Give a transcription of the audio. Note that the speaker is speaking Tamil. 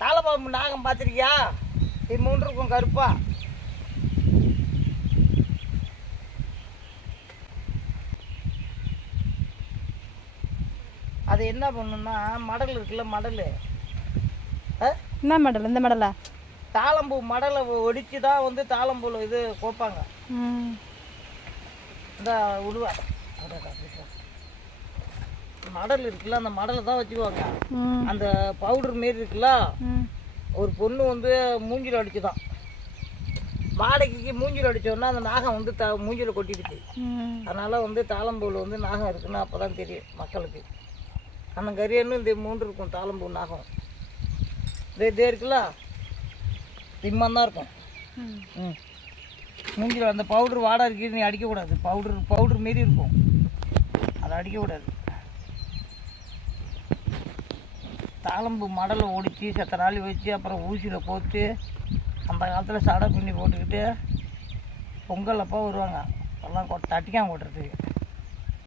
தாளப்பாம்பு நாகம் பார்த்துருக்கியா? இது 3 இருக்கும் கருப்பா. அது என்ன பண்ணுன்னா மடல் இருக்குல்ல, மடல் என்ன மடல்? இந்த மடலா? தாளம்பூ மடலை ஒடிச்சு தான் வந்து தாளம்பூவில் இது கோப்பாங்க. இந்த உழுவா மடல் இருக்குல்ல, அந்த மடலை தான் வச்சுக்குவாங்க. அந்த பவுடர் மாரி இருக்குல்ல, ஒரு பொண்ணு வந்து மூஞ்சில் அடிச்சுதான் வாடகைக்கு மூஞ்சில் அடித்தோன்னா அந்த நாகம் வந்து மூஞ்சில் கொட்டிடுச்சு. அதனால் வந்து தாளம்பூவில் வந்து நாகம் இருக்குன்னா அப்போ தான் தெரியும் மக்களுக்கு. அந்த கரியன்னு இந்த 3 இருக்கும் தாளம்பூ நாகம். இதே இருக்குல்ல, திம்மாந்தான் இருக்கும். மூஞ்சில் அந்த பவுடர் வாடகை இருக்குது, நீ அடிக்கக்கூடாது. பவுடர் மாரி இருக்கும், அதை அடிக்கக்கூடாது. தாளம்பூ மடலை ஒடிச்சு செத்த நாளி வச்சு அப்புறம் ஊசியில் போட்டு அந்த காலத்தில் சடை பின்னி போட்டுக்கிட்டு பொங்கல் அப்போ வருவாங்க. எல்லாம் தட்டிக்காம கொட்டுறதுக்கு.